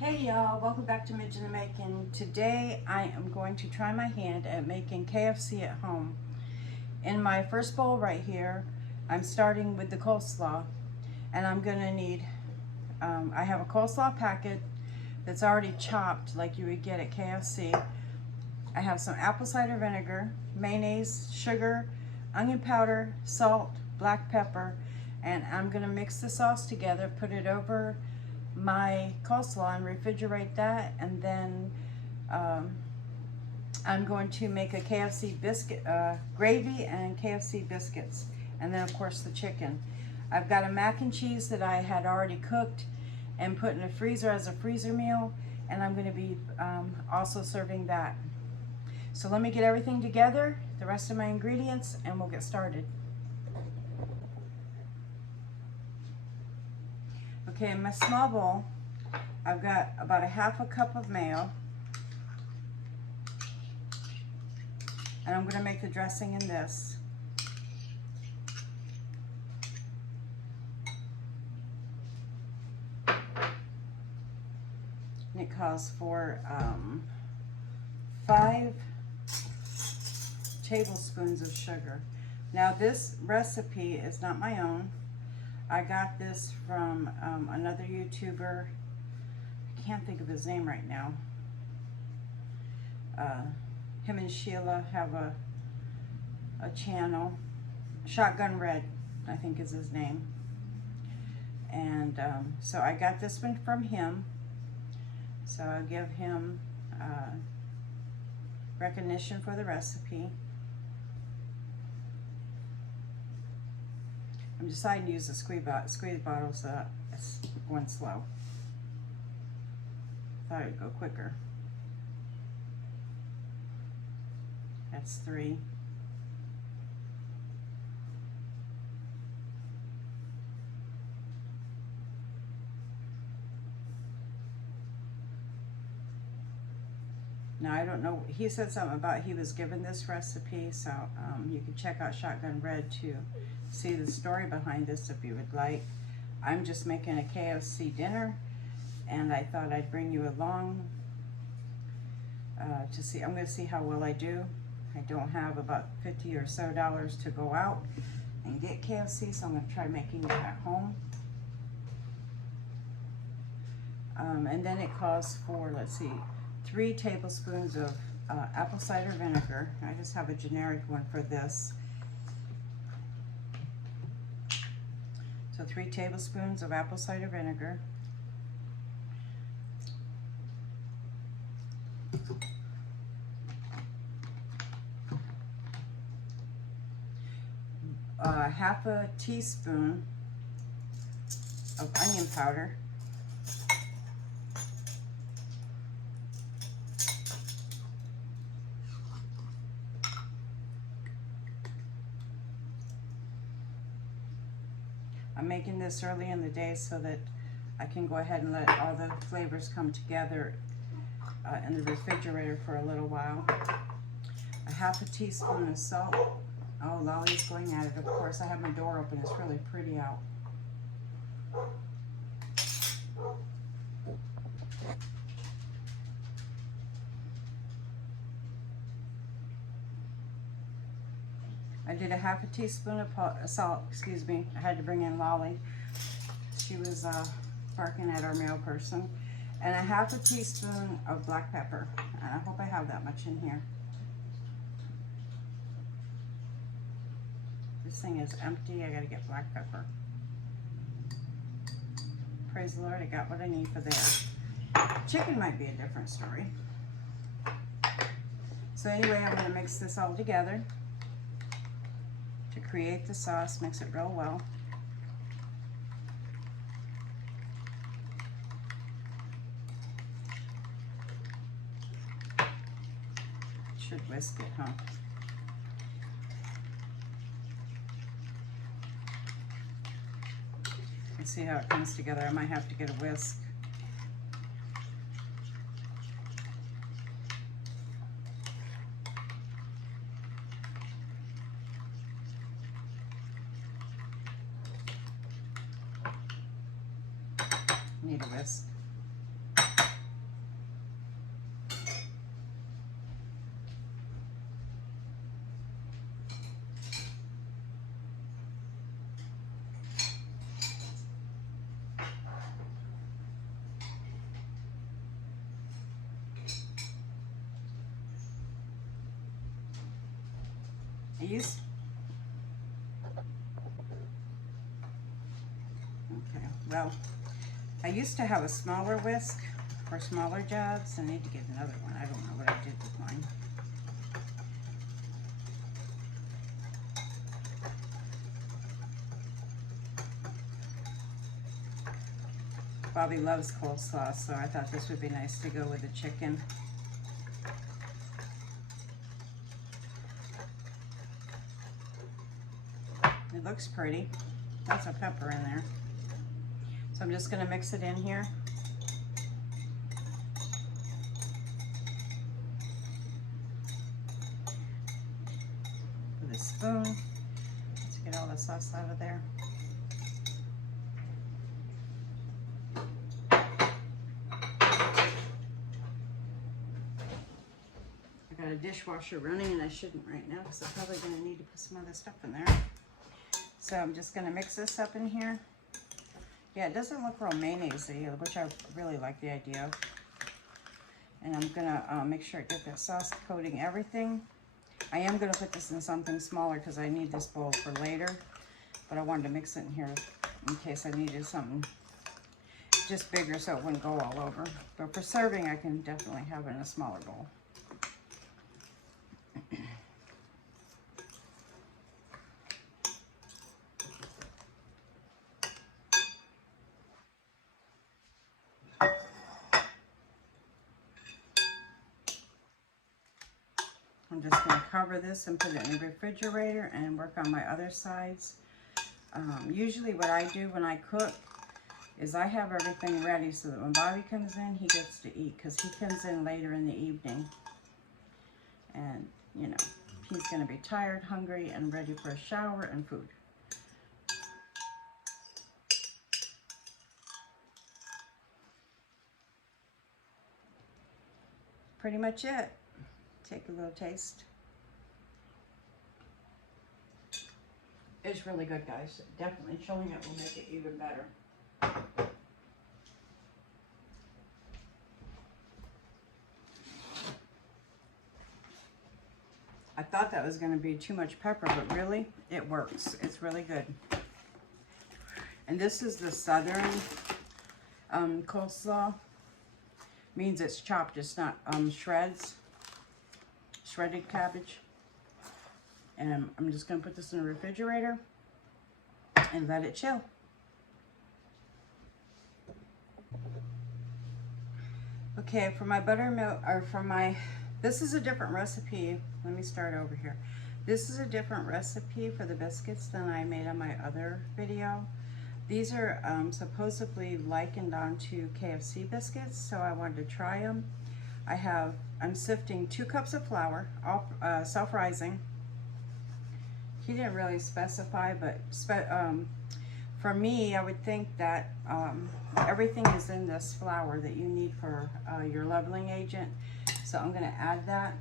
Hey y'all, welcome back to Midge in the Making. Today I am going to try my hand at making KFC at home. In my first bowl right here, I'm starting with the coleslaw, and I'm gonna need, I have a coleslaw packet that's already chopped like you would get at KFC. I have some apple cider vinegar, mayonnaise, sugar, onion powder, salt, black pepper, and I'm gonna mix the sauce together, put it over my coleslaw and refrigerate that, and then I'm going to make a KFC biscuit gravy and KFC biscuits, and then of course the chicken. I've got a mac and cheese that I had already cooked and put in the freezer as a freezer meal, and I'm going to be also serving that. So let me get everything together, the rest of my ingredients, and we'll get started. Okay, in my small bowl, I've got about a half a cup of mayo, and I'm going to make the dressing in this. And it calls for 5 tablespoons of sugar. Now this recipe is not my own. I got this from another YouTuber. I can't think of his name right now. Him and Sheila have a channel. Shotgun Red, I think is his name. And so I got this one from him. So I'll give him recognition for the recipe. I'm deciding to use the squeeze bottle, so it's going slow. Thought it would go quicker. That's 3. Now I don't know, he said something about he was given this recipe, so you can check out Shotgun Red to see the story behind this if you would like. I'm just making a KFC dinner, and I thought I'd bring you along to see. I'm going to see how well I do. I don't have about $50 or so to go out and get KFC, so I'm going to try making it at home. And then it calls for, let's see, 3 tablespoons of apple cider vinegar. I just have a generic one for this. So 3 tablespoons of apple cider vinegar. Half a teaspoon of onion powder. I'm making this early in the day so that I can go ahead and let all the flavors come together in the refrigerator for a little while. A half a teaspoon of salt. Oh, Lolly's going at it. Of course, I have my door open. It's really pretty out. I did a half a teaspoon of salt, excuse me. I had to bring in Lolly. She was barking at our mail person. And a half a teaspoon of black pepper. And I hope I have that much in here. This thing is empty. I gotta get black pepper. Praise the Lord, I got what I need for there. Chicken might be a different story. So anyway, I'm gonna mix this all together to create the sauce. Mix it real well. Should whisk it, huh? Let's see how it comes together. I might have to get a whisk. Need a whisk. Well, I used to have a smaller whisk for smaller jobs. I need to get another one. I don't know what I did with mine. Bobby loves coleslaw, so I thought this would be nice to go with the chicken. It looks pretty. Lots of pepper in there. So I'm just going to mix it in here. With a spoon. Let's get all the sauce out of there. I got a dishwasher running and I shouldn't right now because I'm probably going to need to put some other stuff in there. So I'm just going to mix this up in here. Yeah, it doesn't look real mayonnaise-y, which I really like the idea of. And I'm gonna make sure I get that sauce coating everything. I am gonna put this in something smaller because I need this bowl for later. But I wanted to mix it in here in case I needed something just bigger so it wouldn't go all over. But for serving, I can definitely have it in a smaller bowl. I'm just going to cover this and put it in the refrigerator and work on my other sides. Usually what I do when I cook is I have everything ready so that when Bobby comes in, he gets to eat because he comes in later in the evening. And, you know, he's going to be tired, hungry, and ready for a shower and food. Pretty much it. Take a little taste. It's really good, guys. Definitely chilling it will make it even better. I thought that was going to be too much pepper, but really, it works. It's really good. And this is the southern coleslaw. Means it's chopped, it's not shreds. Shredded cabbage. And I'm just going to put this in the refrigerator and let it chill. Okay, for my buttermilk, or for my, this is a different recipe. Let me start over here. This is a different recipe for the biscuits than I made on my other video. These are supposedly likened onto KFC biscuits, so I wanted to try them. I'm sifting 2 cups of flour, all self-rising. He didn't really specify, but for me, I would think that everything is in this flour that you need for your leveling agent. So I'm gonna add that.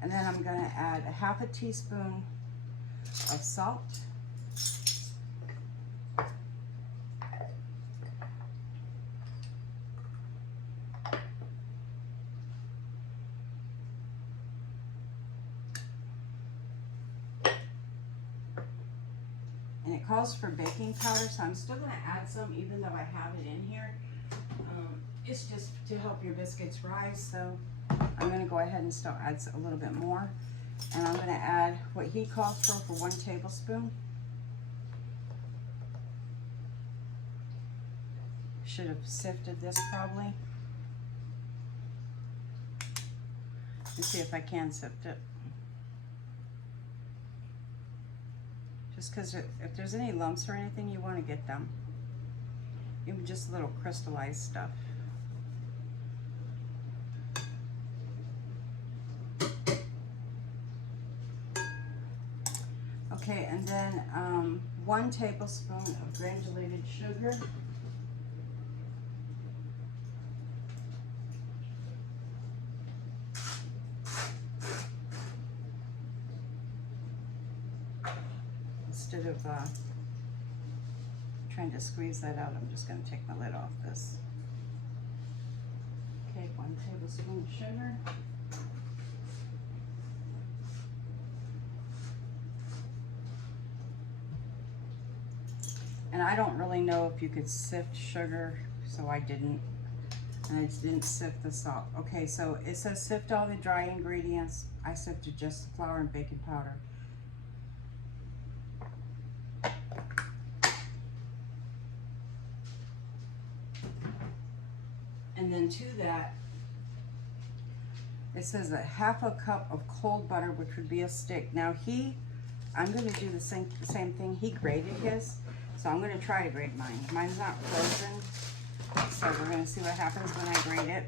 And then I'm gonna add a ½ teaspoon of salt. And it calls for baking powder, so I'm still going to add some even though I have it in here. It's just to help your biscuits rise, so I'm going to go ahead and still add a little bit more. And I'm going to add what he calls for 1 tablespoon. Should have sifted this probably. Let's see if I can sift it. Just because if there's any lumps or anything, you want to get them. Even just little crystallized stuff. Okay, and then 1 tablespoon of granulated sugar. Instead of trying to squeeze that out, I'm just going to take my lid off this. Okay, 1 tablespoon of sugar. And I don't really know if you could sift sugar, so I didn't. And I didn't sift the salt. Okay, so it says sift all the dry ingredients. I sifted just the flour and baking powder. And then to that, it says a half a cup of cold butter, which would be a stick. Now I'm going to do the same thing. He grated his, so I'm going to try to grate mine. Mine's not frozen, so we're going to see what happens when I grate it.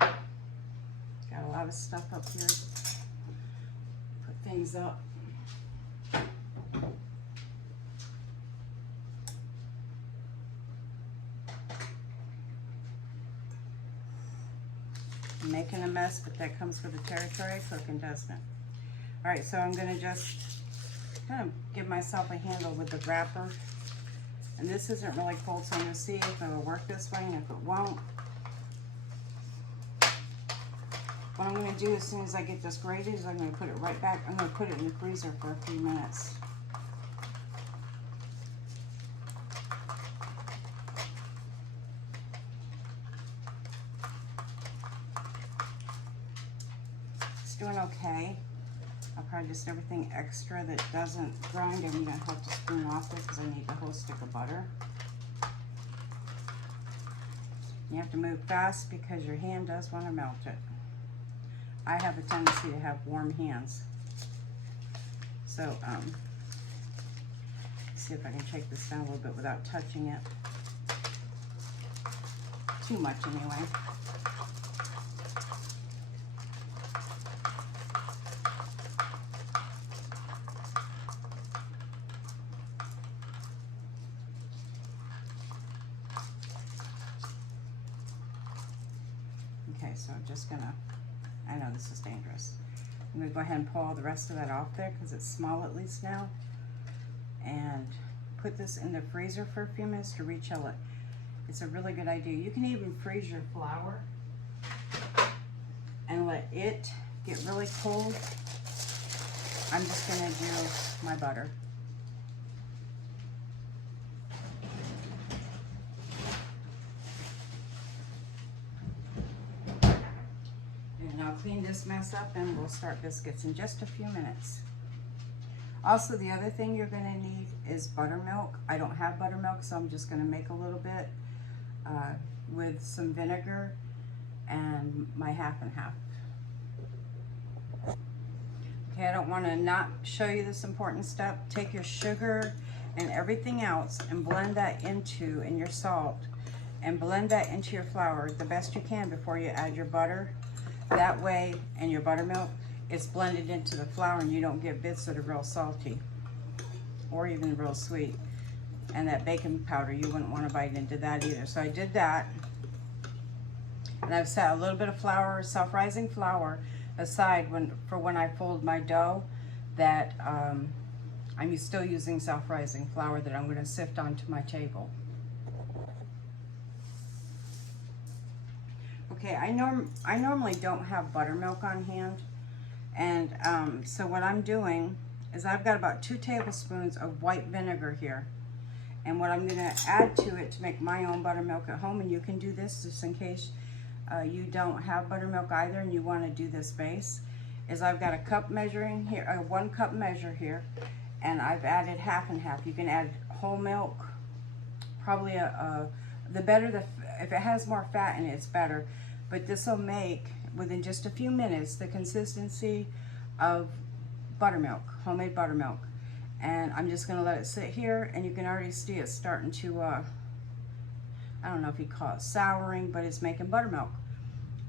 Got a lot of stuff up here. Put things up. I'm making a mess, but that comes with the territory of cooking, doesn't it? All right, so I'm going to just kind of give myself a handle with the wrapper. And this isn't really cold, so I'm going to see if it will work this way, and if it won't. What I'm going to do as soon as I get this grated is I'm going to put it right back. I'm going to put it in the freezer for a few minutes. Doing okay. I'll probably just everything extra that doesn't grind, I'm going to have to spoon off it because I need the whole stick of butter. You have to move fast because your hand does want to melt it. I have a tendency to have warm hands. So, see if I can shake this down a little bit without touching it. Too much anyway. Okay, so I'm just gonna, I know this is dangerous. I'm gonna go ahead and pull all the rest of that off there because it's small at least now. And put this in the freezer for a few minutes to rechill it. It's a really good idea. You can even freeze your flour and let it get really cold. I'm just gonna do my butter. I'll clean this mess up and we'll start biscuits in just a few minutes. Also, the other thing you're going to need is buttermilk. I don't have buttermilk, so I'm just going to make a little bit with some vinegar and my half and half. Okay, I don't want to not show you this important step. Take your sugar and everything else and blend that into, and your salt, and blend that into your flour the best you can before you add your butter. That way, and your buttermilk, it's blended into the flour and you don't get bits that are real salty or even real sweet. And that baking powder, you wouldn't want to bite into that either. So I did that. And I've set a little bit of flour, self-rising flour, aside for when I fold my dough, that I'm still using self-rising flour that I'm going to sift onto my table. Okay, I normally don't have buttermilk on hand, and so what I'm doing is I've got about 2 tablespoons of white vinegar here, and what I'm going to add to it to make my own buttermilk at home, and you can do this just in case you don't have buttermilk either and you want to do this base, is I've got a cup measuring here, 1 cup measure here, and I've added half and half. You can add whole milk, probably the better, if it has more fat in it, it's better. But this will make, within just a few minutes, the consistency of buttermilk, homemade buttermilk. And I'm just going to let it sit here, and you can already see it starting to, I don't know if you call it souring, but it's making buttermilk.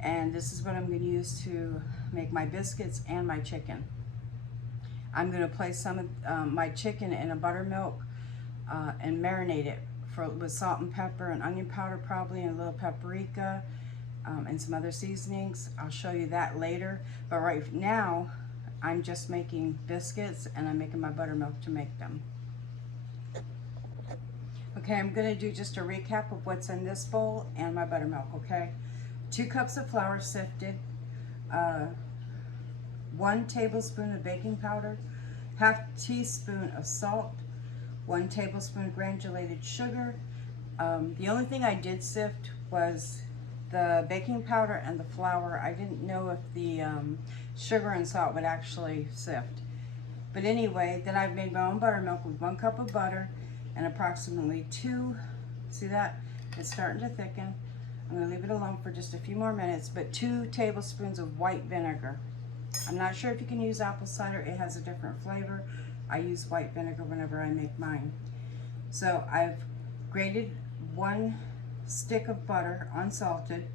And this is what I'm going to use to make my biscuits and my chicken. I'm going to place some of my chicken in a buttermilk and marinate it with salt and pepper and onion powder probably, and a little paprika. And some other seasonings. I'll show you that later. But right now, I'm just making biscuits and I'm making my buttermilk to make them. Okay, I'm going to do just a recap of what's in this bowl and my buttermilk, okay? 2 cups of flour sifted, 1 tablespoon of baking powder, half teaspoon of salt, 1 tablespoon granulated sugar. The only thing I did sift was the baking powder and the flour. I didn't know if the sugar and salt would actually sift. But anyway, then I've made my own buttermilk with 1 cup of butter and approximately 2, see that? It's starting to thicken. I'm gonna leave it alone for just a few more minutes, but 2 tablespoons of white vinegar. I'm not sure if you can use apple cider, it has a different flavor. I use white vinegar whenever I make mine. So I've grated 1 stick of butter unsalted,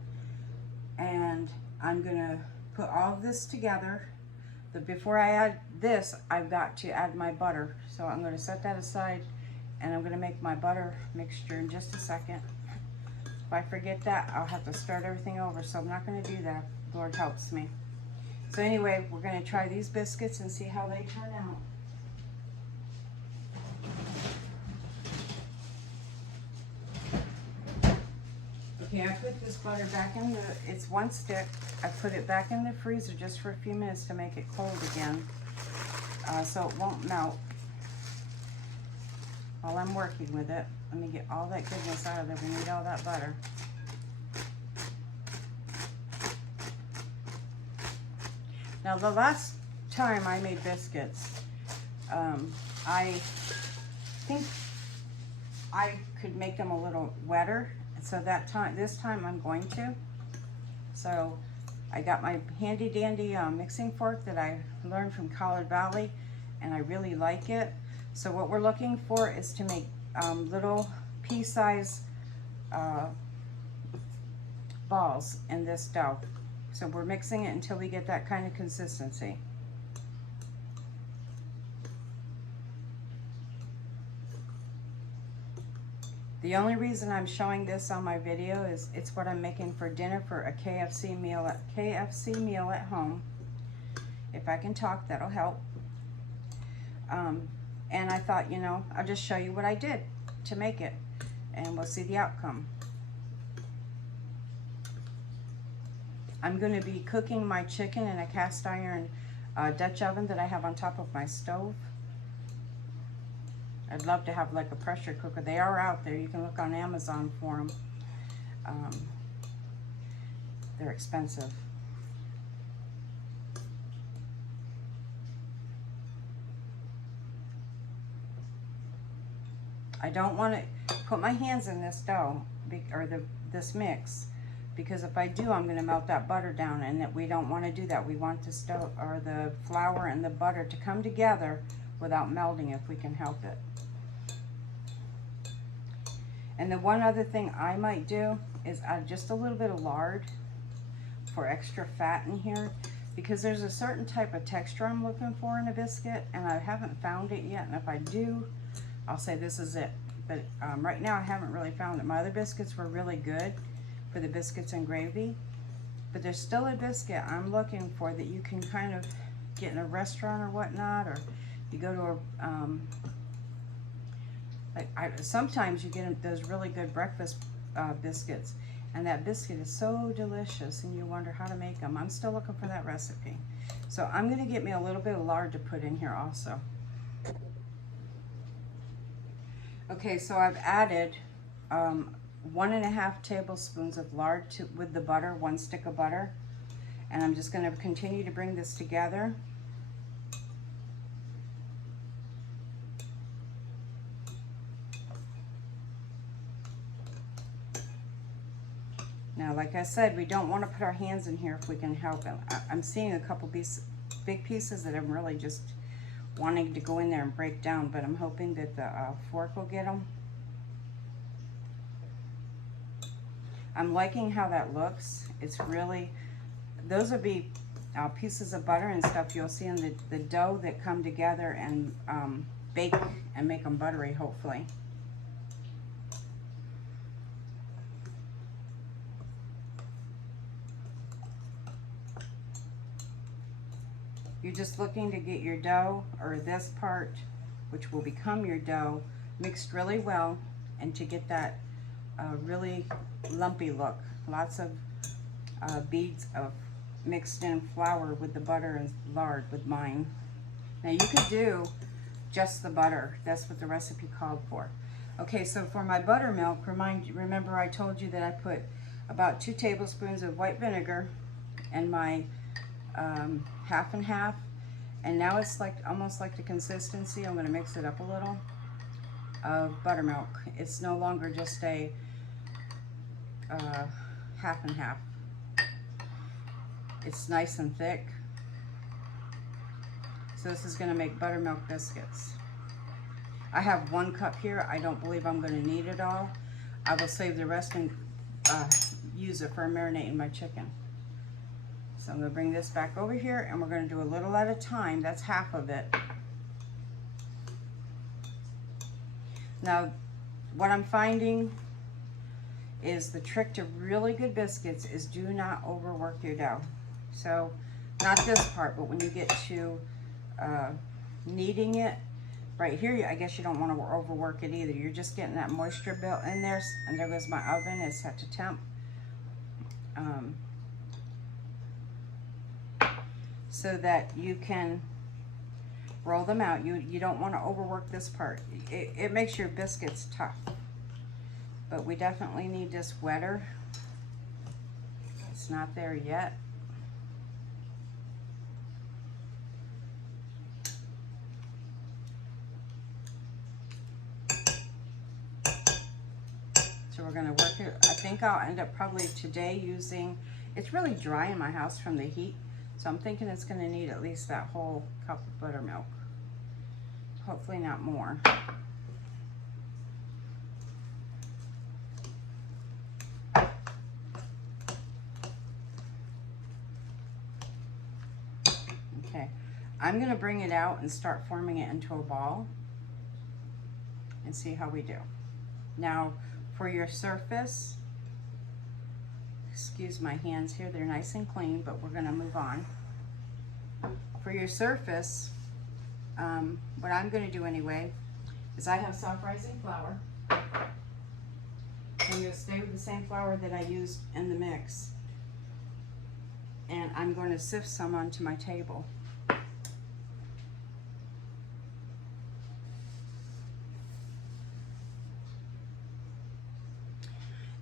and I'm gonna put all of this together. But before I add this, I've got to add my butter. So I'm gonna set that aside, and I'm gonna make my butter mixture in just a second. If I forget that, I'll have to start everything over, so I'm not gonna do that. Lord helps me. So anyway, we're gonna try these biscuits and see how they turn out. Okay, I put this butter back in it's 1 stick. I put it back in the freezer just for a few minutes to make it cold again, so it won't melt. While I'm working with it, let me get all that goodness out of there. We need all that butter. Now, the last time I made biscuits, I think I could make them a little wetter. So this time I'm going to. So I got my handy dandy mixing fork that I learned from Collard Valley, and I really like it. So what we're looking for is to make little pea-size balls in this dough. So we're mixing it until we get that kind of consistency. The only reason I'm showing this on my video is it's what I'm making for dinner for a KFC meal at home. If I can talk, that'll help. And I thought, you know, I'll just show you what I did to make it, and we'll see the outcome. I'm going to be cooking my chicken in a cast iron Dutch oven that I have on top of my stove. I'd love to have like a pressure cooker. They are out there. You can look on Amazon for them. They're expensive. I don't want to put my hands in this dough or this mix, because if I do, I'm going to melt that butter down, and that we don't want to do that. We want the flour and the butter to come together without melting if we can help it. And the one other thing I might do is add just a little bit of lard for extra fat in here, because there's a certain type of texture I'm looking for in a biscuit, and I haven't found it yet. And if I do, I'll say this is it. But right now I haven't really found it. My other biscuits were really good for the biscuits and gravy, but there's still a biscuit I'm looking for that you can kind of get in a restaurant or whatnot, or you go to a sometimes you get those really good breakfast biscuits, and that biscuit is so delicious, and you wonder how to make them. I'm still looking for that recipe, so I'm going to get me a little bit of lard to put in here also. Okay, so I've added 1.5 tablespoons of lard with the butter, 1 stick of butter, and I'm just going to continue to bring this together. Now, like I said, we don't want to put our hands in here if we can help it. I'm seeing a couple big pieces that I'm really just wanting to go in there and break down, but I'm hoping that the fork will get them. I'm liking how that looks. It's really, those will be pieces of butter and stuff you'll see in the dough that come together and bake and make them buttery, hopefully. You're just looking to get your dough, or this part, which will become your dough, mixed really well, and to get that really lumpy look. Lots of beads of mixed in flour with the butter and lard with mine. Now you could do just the butter. That's what the recipe called for. Okay, so for my buttermilk, remember I told you that I put about 2 tablespoons of white vinegar and my half and half. And now it's like almost like the consistency, I'm going to mix it up a little, of buttermilk. It's no longer just a half and half. It's nice and thick. So this is going to make buttermilk biscuits. I have 1 cup here. I don't believe I'm going to need it all. I will save the rest and use it for marinating my chicken. So I'm going to bring this back over here, and we're going to do a little at a time. That's half of it. Now, what I'm finding is the trick to really good biscuits is do not overwork your dough. So, not this part, but when you get to kneading it, right here, I guess you don't want to overwork it either. You're just getting that moisture built in there. And there goes my oven. It's set to temp. So that you can roll them out. You don't want to overwork this part. It makes your biscuits tough. But we definitely need this wetter. It's not there yet. So we're going to work it. I think I'll end up probably today using, it's really dry in my house from the heat. So I'm thinking it's going to need at least that whole cup of buttermilk. Hopefully not more. Okay, I'm going to bring it out and start forming it into a ball and see how we do. Now, for your surface, excuse my hands here, they're nice and clean, but we're going to move on. For your surface, what I'm going to do anyway is I have soft rising flour. I'm going to stay with the same flour that I used in the mix. And I'm going to sift some onto my table.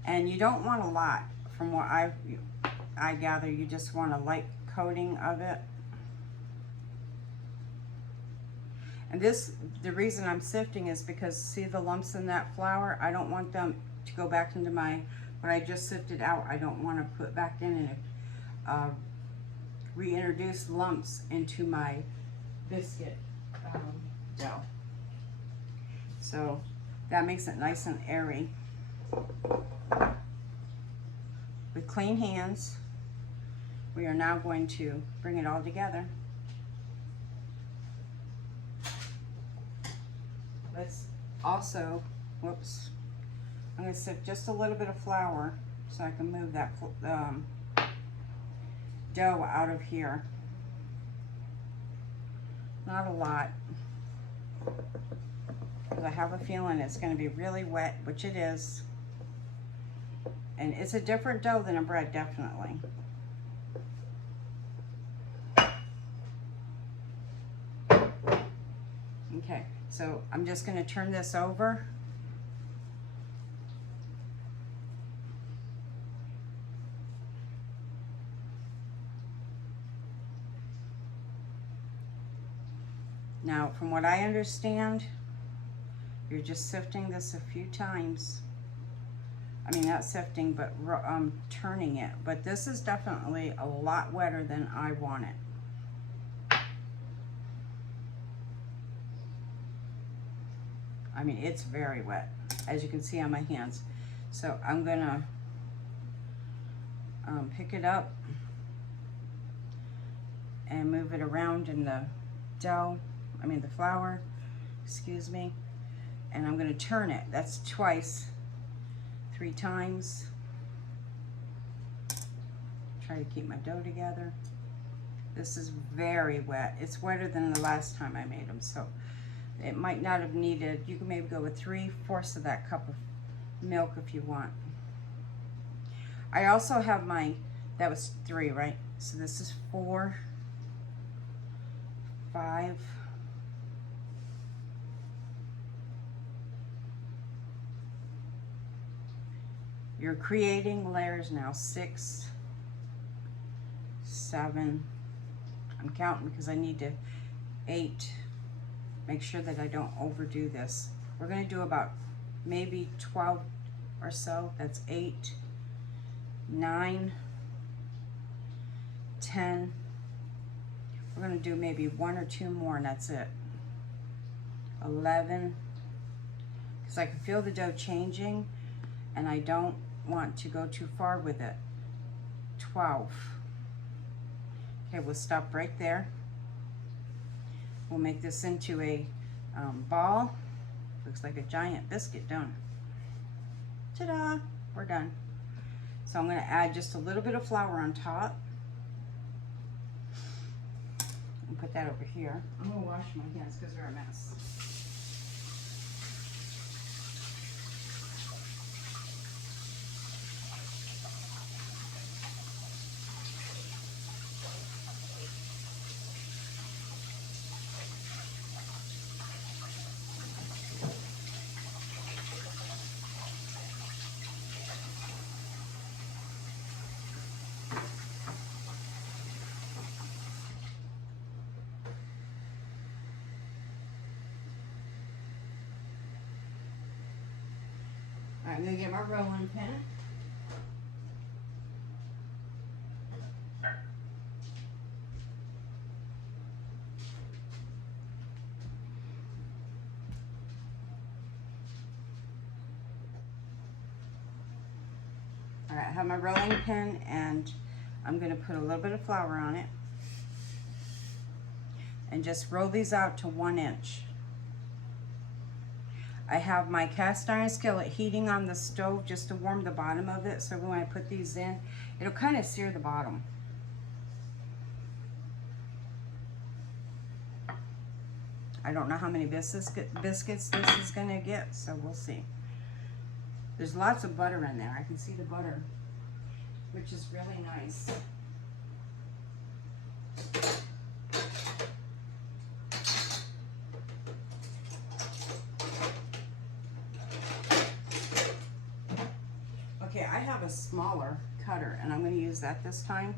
And you don't want a lot. From what I gather, you just want a light coating of it. And the reason I'm sifting is because see the lumps in that flour? I don't want them to go back into what I just sifted out. I don't want to put back in and reintroduce lumps into my biscuit dough. So that makes it nice and airy. With clean hands, we are now going to bring it all together. Let's also, whoops, I'm going to sift just a little bit of flour so I can move that dough out of here. Not a lot, because I have a feeling it's going to be really wet, which it is. And it's a different dough than a bread, definitely. Okay, so I'm just going to turn this over. Now, from what I understand, you're just sifting this a few times. I mean, not sifting, but turning it. But this is definitely a lot wetter than I want it. I mean, it's very wet, as you can see on my hands. So I'm gonna pick it up and move it around in the dough, the flour, excuse me. And I'm gonna turn it, that's twice. 3 times. Try to keep my dough together. This is very wet. It's wetter than the last time I made them, so it might not have needed, you can maybe go with 3/4 of that cup of milk if you want. I also have that was 3, right? So this is 4, 5, You're creating layers now. 6, 7, I'm counting because I need to, 8. Make sure that I don't overdo this. We're going to do about maybe 12 or so. That's 8, 9, 10. We're going to do maybe 1 or 2 more and that's it. 11, because I can feel the dough changing and I don't want to go too far with it. 12. Okay, we'll stop right there. We'll make this into a ball. Looks like a giant biscuit, don't it? Ta-da! We're done. So I'm going to add just a little bit of flour on top. And put that over here. I'm going to wash my hands because they're a mess. I'm going to get my rolling pin. All right, I have my rolling pin and I'm going to put a little bit of flour on it and just roll these out to 1 inch. I have my cast iron skillet heating on the stove just to warm the bottom of it, so when I put these in, it'll kind of sear the bottom. I don't know how many biscuits this is going to get, so we'll see. There's lots of butter in there. I can see the butter, which is really nice. Okay, I have a smaller cutter and I'm going to use that this time.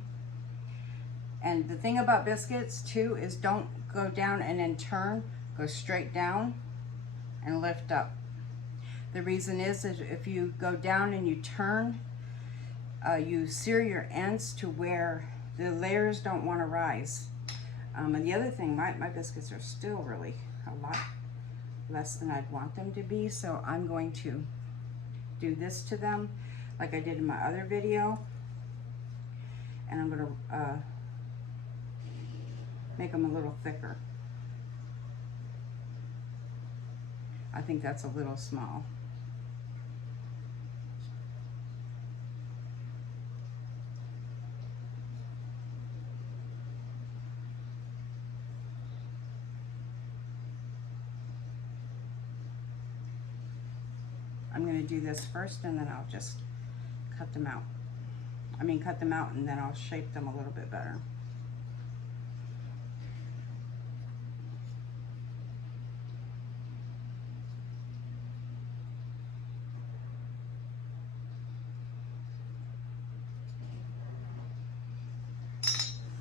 And the thing about biscuits too is don't go down and then turn, go straight down and lift up. The reason is if you go down and you turn, you sear your ends to where the layers don't want to rise. And the other thing, my biscuits are still really a lot less than I'd want them to be, so I'm going to do this to them like I did in my other video, and I'm going to make them a little thicker. I think that's a little small. I'm going to do this first and then I'll just cut them out. Cut them out and then I'll shape them a little bit better.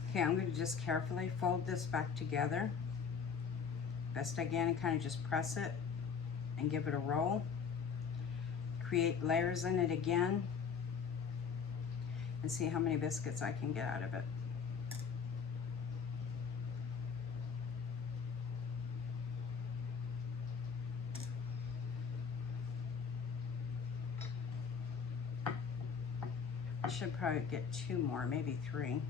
Okay, I'm going to just carefully fold this back together best I can and kind of just press it and give it a roll. Create layers in it again and see how many biscuits I can get out of it. I should probably get 2 more, maybe 3.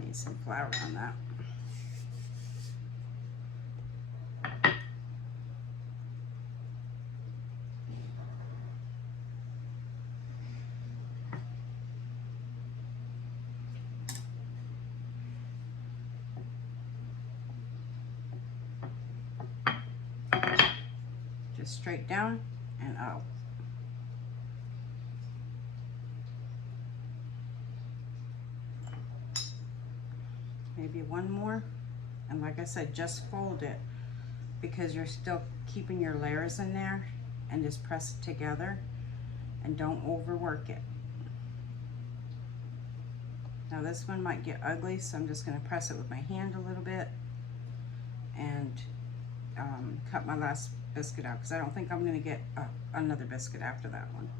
Need some flour on that. Just straight down and out. Maybe 1 more, and like I said, just fold it because you're still keeping your layers in there, and just press it together and don't overwork it. Now this one might get ugly, so I'm just going to press it with my hand a little bit and cut my last biscuit out, because I don't think I'm going to get another biscuit after that one.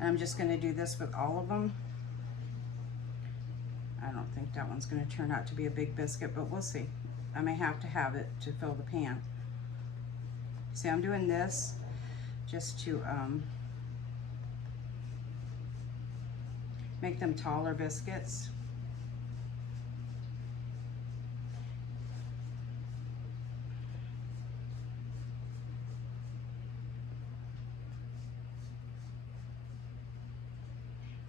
And I'm just going to do this with all of them. I don't think that one's going to turn out to be a big biscuit, but we'll see. I may have to have it to fill the pan. See, I'm doing this just to make them taller biscuits.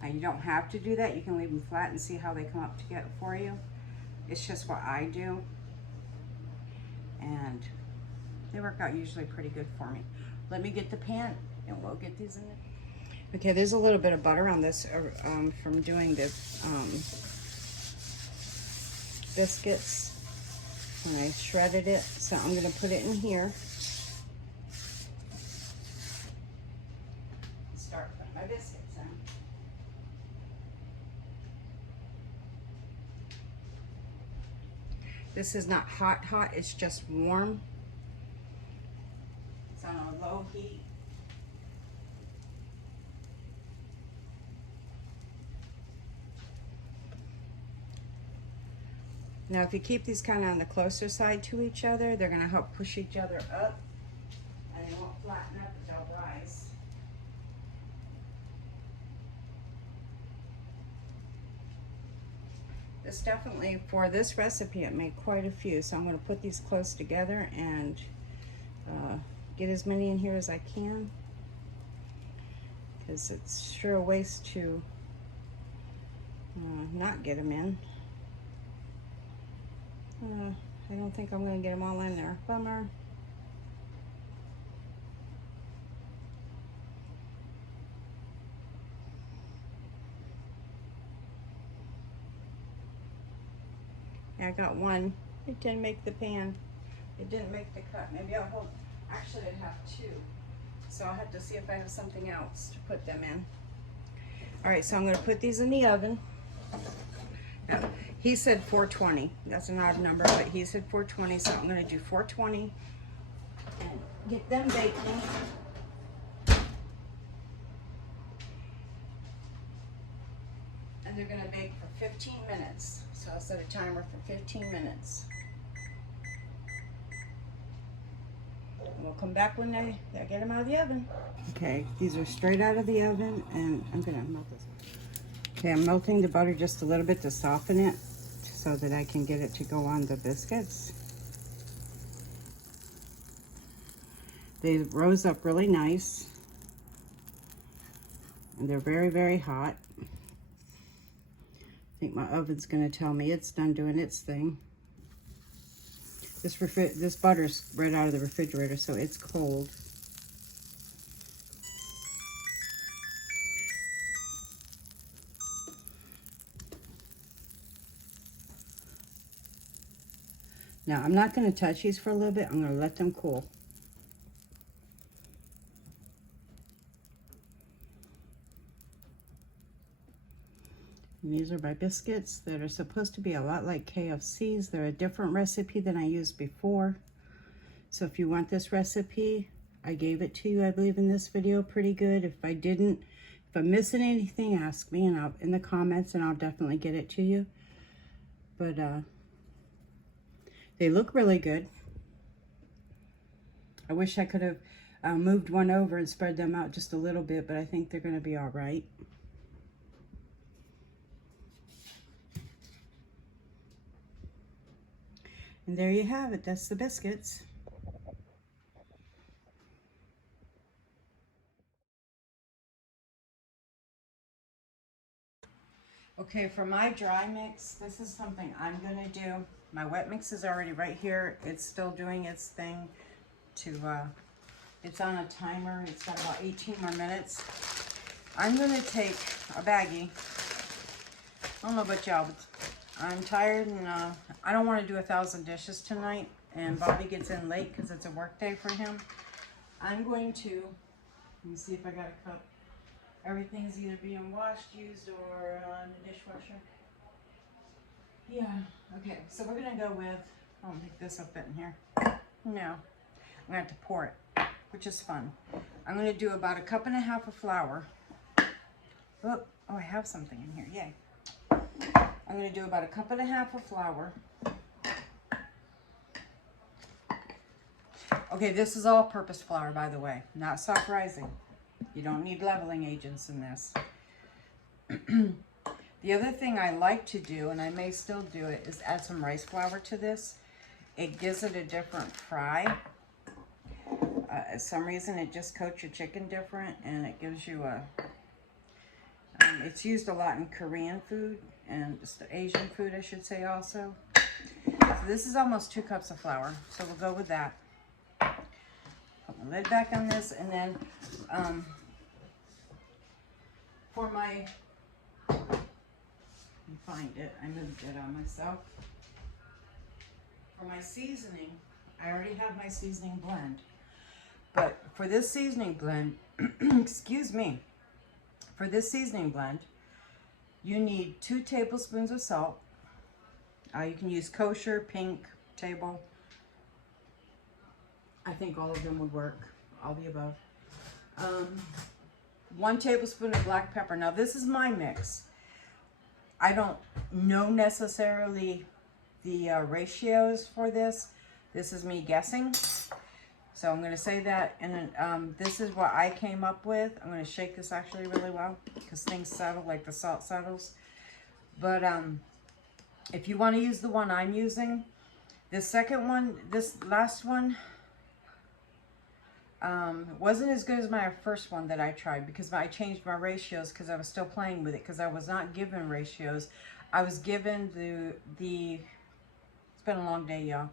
Now you don't have to do that. You can leave them flat and see how they come up together for you. It's just what I do. And they work out usually pretty good for me. Let me get the pan and we'll get these in there. Okay, there's a little bit of butter on this from doing the biscuits when I shredded it. So I'm gonna put it in here. Start putting my biscuits in. This is not hot, it's just warm. It's on a low heat. Now if you keep these kind of on the closer side to each other, they're going to help push each other up and they won't flatten up, but they'll rise. This definitely, for this recipe, it made quite a few, so I'm going to put these close together and get as many in here as I can, because it's sure a waste to not get them in. I don't think I'm going to get them all in there. Bummer. Yeah, I got one. It didn't make the pan. It didn't make the cut. Maybe I'll hold. Actually, I'd have two. So I'll have to see if I have something else to put them in. All right, so I'm going to put these in the oven. Now, he said 420. That's an odd number, but he said 420, so I'm going to do 420 and get them baking. And they're going to bake for 15 minutes. So I'll set a timer for 15 minutes. And we'll come back when I get them out of the oven. Okay, these are straight out of the oven, and I'm going to melt this. Okay, I'm melting the butter just a little bit to soften it so that I can get it to go on the biscuits. They rose up really nice, and they're very, very hot. I think my oven's going to tell me it's done doing its thing. This butter's right out of the refrigerator, so it's cold. Now, I'm not going to touch these for a little bit. I'm going to let them cool. And these are my biscuits that are supposed to be a lot like KFC's. They're a different recipe than I used before. So if you want this recipe, I gave it to you, I believe, in this video pretty good. If I didn't, if I'm missing anything, ask me and in the comments, and I'll definitely get it to you. But they look really good. I wish I could have moved one over and spread them out just a little bit, but I think they're going to be all right. And there you have it. That's the biscuits. Okay, for my dry mix, this is something I'm going to do. My wet mix is already right here. It's still doing its thing to, it's on a timer. It's got about 18 more minutes. I'm going to take a baggie. I don't know about y'all, but I'm tired and I don't want to do 1,000 dishes tonight. And Bobby gets in late because it's a work day for him. I'm going to, let me see if I got a cup. Everything's either being washed, used, or on the dishwasher. Yeah, okay, so we're gonna go with, I'll make this up in here. No, I'm gonna have to pour it, which is fun. I'm gonna do about 1.5 cups of flour. Oh, I have something in here, yay. I'm gonna do about 1.5 cups of flour. Okay, this is all-purpose flour, by the way, not soft rising. You don't need leveling agents in this. The other thing I like to do, and I may still do it, is add some rice flour to this. It gives it a different fry. Some reason it just coats your chicken different, and it gives you a, it's used a lot in Korean food, and Asian food, I should say, also. So this is almost 2 cups of flour, so we'll go with that. Put my lid back on this, and then for my, let me find it, I moved it on myself. For my seasoning, I already have my seasoning blend. But for this seasoning blend, excuse me, for this seasoning blend, you need 2 tablespoons of salt. You can use kosher, pink, table. I think all of them would work, all the above. 1 tablespoon of black pepper. Now this is my mix. I don't know necessarily the ratios for this. This is me guessing. So I'm going to say that, and then this is what I came up with. I'm going to shake this actually really well because things settle like the salt settles. But if you want to use the one I'm using, this second one, this last one, wasn't as good as my first one that I tried because I changed my ratios because I was still playing with it because I was not given ratios. I was given it's been a long day, y'all.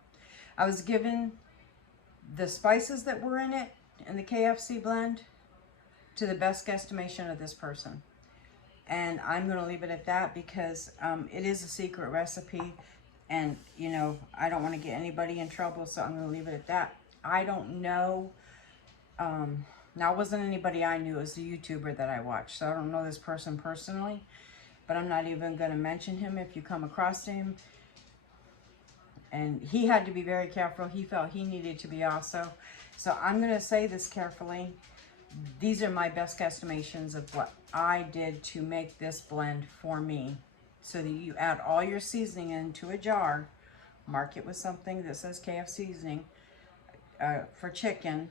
I was given the spices that were in it, in the KFC blend, to the best guesstimation of this person. And I'm going to leave it at that because it is a secret recipe. And, you know, I don't want to get anybody in trouble, so I'm going to leave it at that. I don't know. Now, it wasn't anybody I knew. It was a YouTuber that I watched. So I don't know this person personally. But I'm not even going to mention him if you come across him. And he had to be very careful. He felt he needed to be also. So I'm going to say this carefully. These are my best guesstimations of what I did to make this blend for me. So that you add all your seasoning into a jar. Mark it with something that says KFC seasoning for chicken.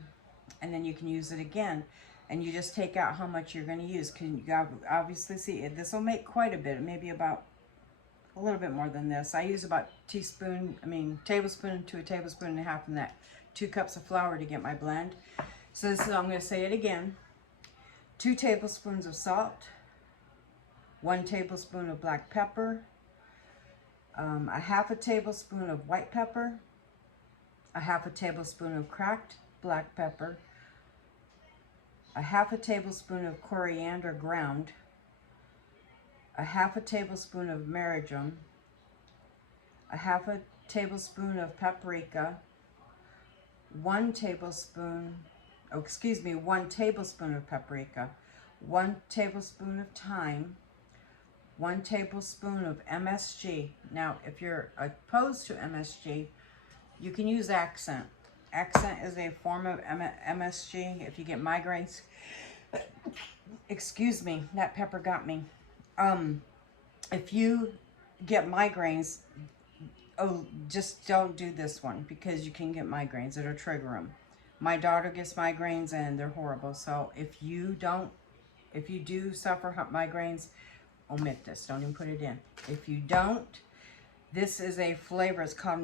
And then you can use it again. And you just take out how much you're going to use. Can you obviously see it? This will make quite a bit. Maybe about a little bit more than this. I use about tablespoon to a tablespoon and a half in that 2 cups of flour to get my blend. So this is, I'm going to say it again. 2 tablespoons of salt, 1 tablespoon of black pepper, a 1/2 tablespoon of white pepper, a 1/2 tablespoon of cracked black pepper, a 1/2 tablespoon of coriander ground, a 1/2 tablespoon of marjoram, a 1/2 tablespoon of paprika, 1 tablespoon, 1 tablespoon of paprika, 1 tablespoon of thyme, 1 tablespoon of MSG. Now, if you're opposed to MSG, you can use accent. Accent is a form of MSG. If you get migraines, excuse me, that pepper got me. If you get migraines, just don't do this one because you can get migraines. It'll trigger them. My daughter gets migraines and they're horrible. So if you do suffer migraines, omit this. Don't even put it in. If you don't, this is a flavor. It's called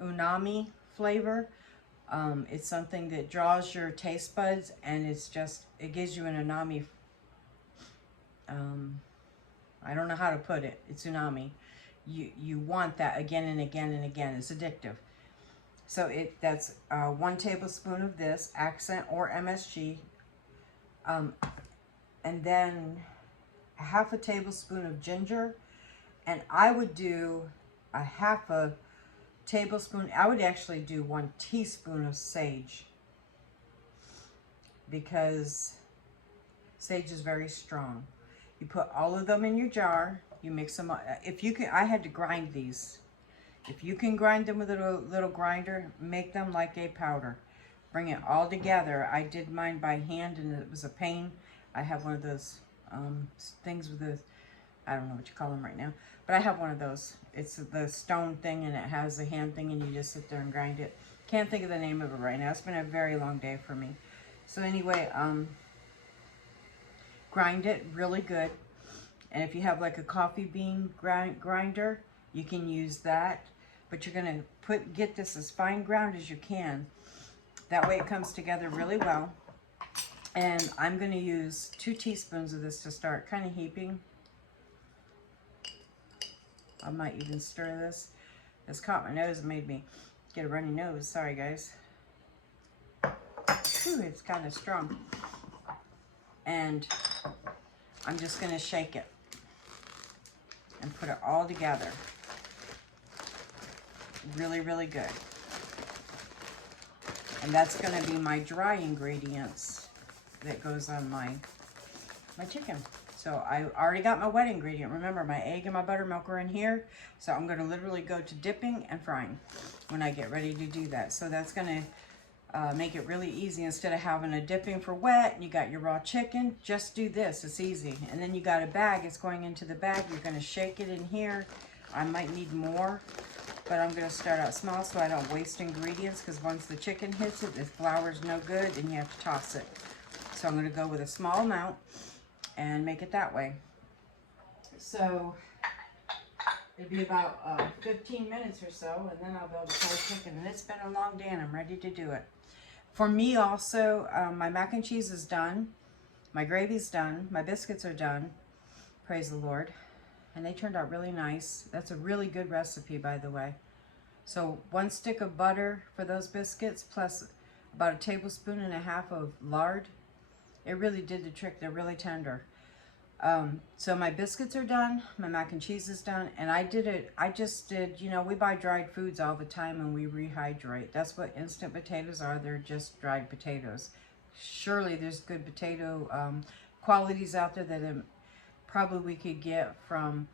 umami flavor. It's something that draws your taste buds, and it gives you an umami. I don't know how to put it. It's umami. You want that again and again and again. It's addictive. So that's 1 tablespoon of this, accent or MSG, and then a 1/2 tablespoon of ginger, and I would do a 1/2 tablespoon. I would actually do 1 teaspoon of sage. because sage is very strong. You put all of them in your jar. You mix them up. If you can, I had to grind these. If you can grind them with a little grinder, make them like a powder. Bring it all together. I did mine by hand and it was a pain. I have one of those things with the, I don't know what you call them right now, but I have one of those. It's the stone thing and it has a hand thing and you just sit there and grind it. Can't think of the name of it right now. It's been a very long day for me. So anyway, grind it really good. And if you have like a coffee bean grinder, you can use that. But you're gonna get this as fine ground as you can. That way it comes together really well. And I'm gonna use 2 teaspoons of this to start kind of heaping. I might even stir this. This caught my nose and made me get a runny nose. Sorry guys. Whew, it's kind of strong. And I'm just gonna shake it and put it all together. Really, really good. And that's gonna be my dry ingredients that goes on my chicken. So I already got my wet ingredient. Remember, my egg and my buttermilk are in here. So I'm gonna literally go to dipping and frying when I get ready to do that. So that's gonna make it really easy. Instead of having a dipping for wet, and you got your raw chicken, just do this, it's easy. And then you got a bag, it's going into the bag. You're gonna shake it in here. I might need more, but I'm gonna start out small so I don't waste ingredients, because once the chicken hits it, the flour's no good and you have to toss it. So I'm gonna go with a small amount and make it that way. So it'll be about 15 minutes or so, and then I'll be able to fry chicken. And it's been a long day and I'm ready to do it. For me also, my mac and cheese is done. My gravy's done. My biscuits are done. Praise the Lord. And they turned out really nice. That's a really good recipe, by the way. So 1 stick of butter for those biscuits, plus about 1.5 tablespoons of lard. It really did the trick. They're really tender. So my biscuits are done, my mac and cheese is done, and I just did, you know, we buy dried foods all the time and we rehydrate. That's what instant potatoes are. They're just dried potatoes. Surely there's good potato qualities out there that probably we could get from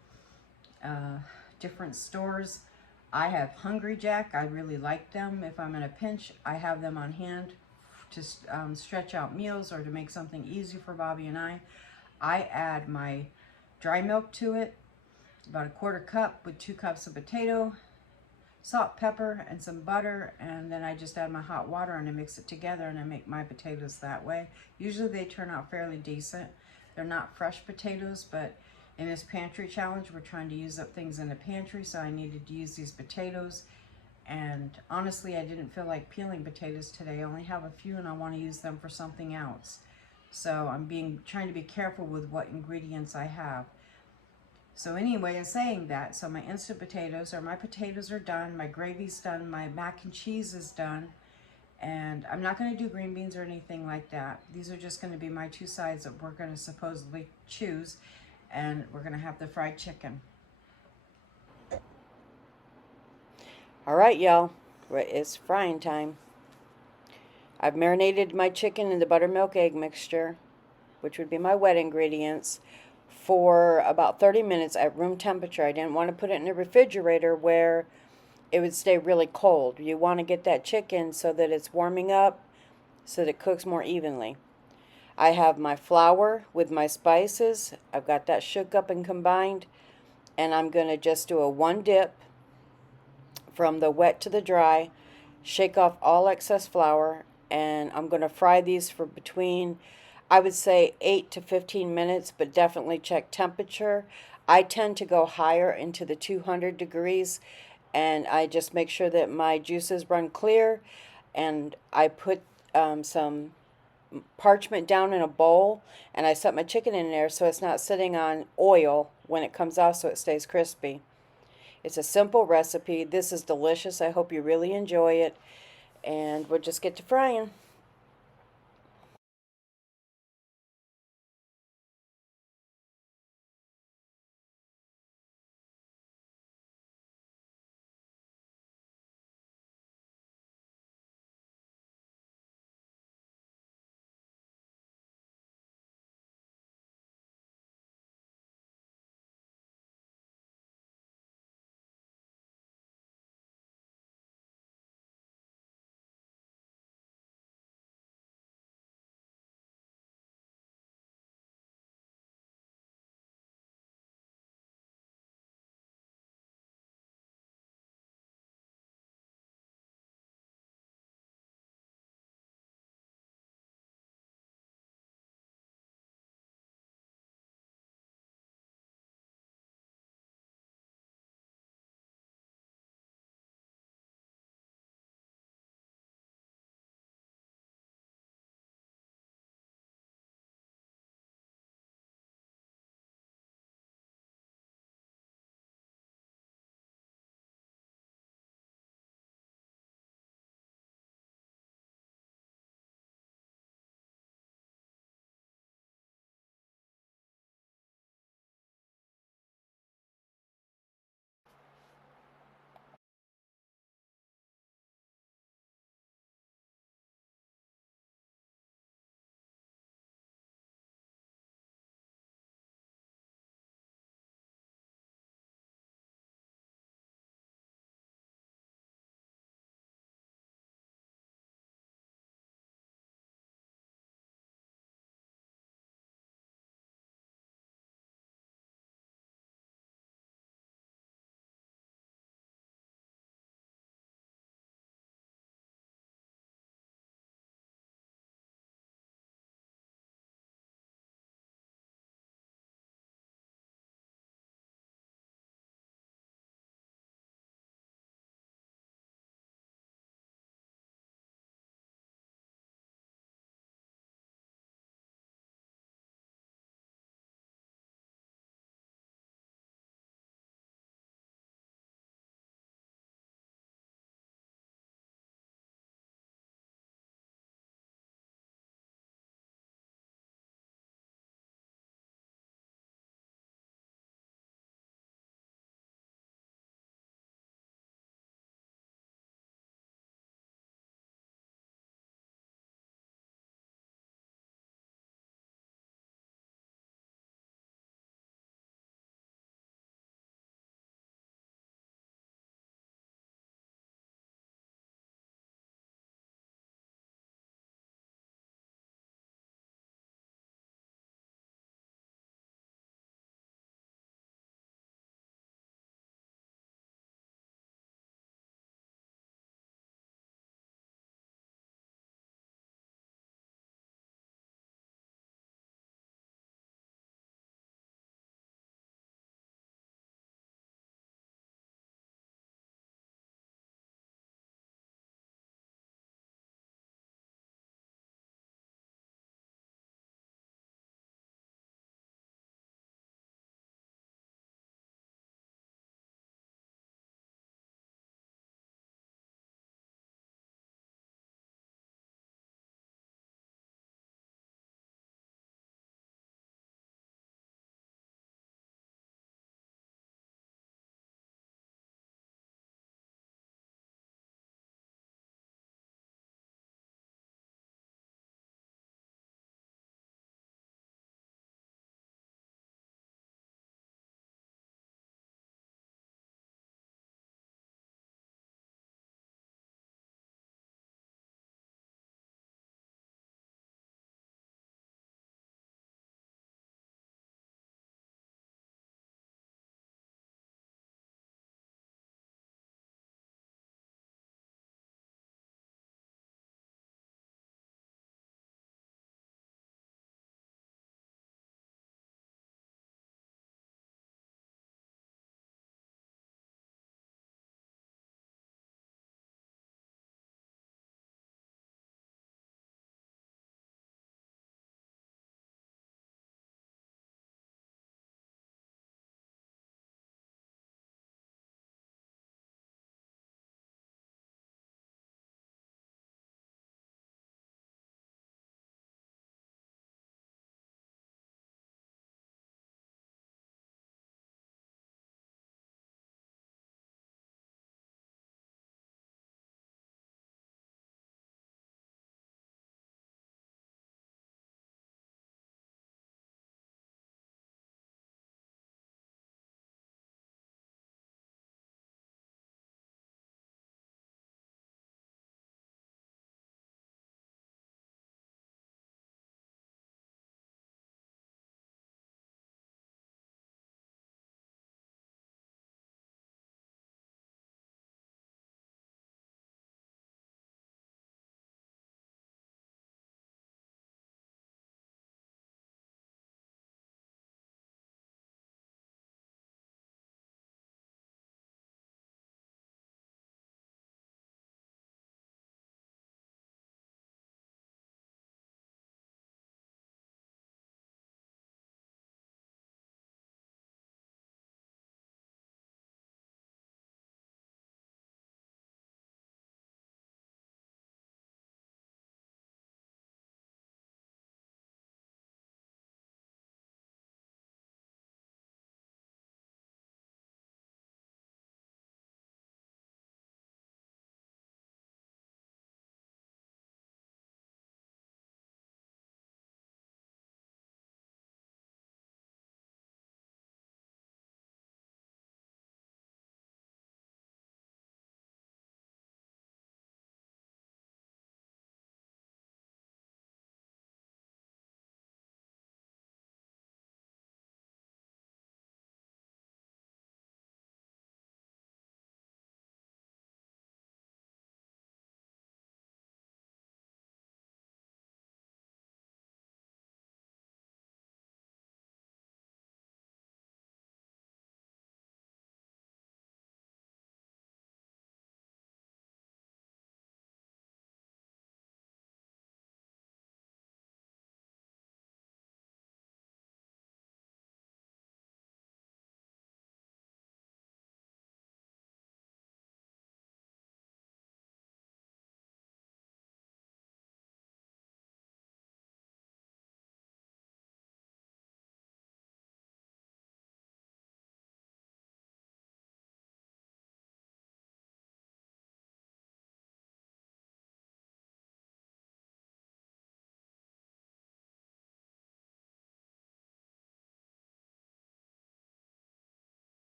different stores. I have Hungry Jack. I really like them. If I'm in a pinch, I have them on hand to stretch out meals or to make something easy for Bobby and I add my dry milk to it, about 1/4 cup with 2 cups of potato, salt, pepper, and some butter, and then I just add my hot water and I mix it together and I make my potatoes that way. Usually they turn out fairly decent. They're not fresh potatoes, but in this pantry challenge, we're trying to use up things in the pantry, so I needed to use these potatoes. And honestly, I didn't feel like peeling potatoes today. I only have a few and I want to use them for something else. So I'm trying to be careful with what ingredients I have. So anyway, in saying that, so my instant potatoes, my potatoes are done, my gravy's done, my mac and cheese is done, and I'm not going to do green beans or anything like that. These are just going to be my 2 sides that we're going to supposedly choose, and we're going to have the fried chicken. All right, y'all, it's frying time. I've marinated my chicken in the buttermilk egg mixture, which would be my wet ingredients, for about 30 minutes at room temperature. I didn't want to put it in the refrigerator where it would stay really cold. You want to get that chicken so that it's warming up, so that it cooks more evenly. I have my flour with my spices. I've got that shook up and combined, and I'm going to just do a 1 dip from the wet to the dry, shake off all excess flour, and I'm going to fry these for between, I would say 8 to 15 minutes, but definitely check temperature. I tend to go higher into the 200 degrees, and I just make sure that my juices run clear, and I put some parchment down in a bowl, and I set my chicken in there so it's not sitting on oil when it comes out, so it stays crispy. It's a simple recipe. This is delicious. I hope you really enjoy it, and we'll just get to frying.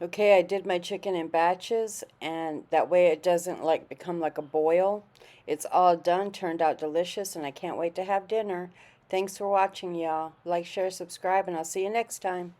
Okay, I did my chicken in batches, and that way it doesn't like become like a boil. It's all done, turned out delicious, and I can't wait to have dinner. Thanks for watching, y'all. Like, share, subscribe, and I'll see you next time.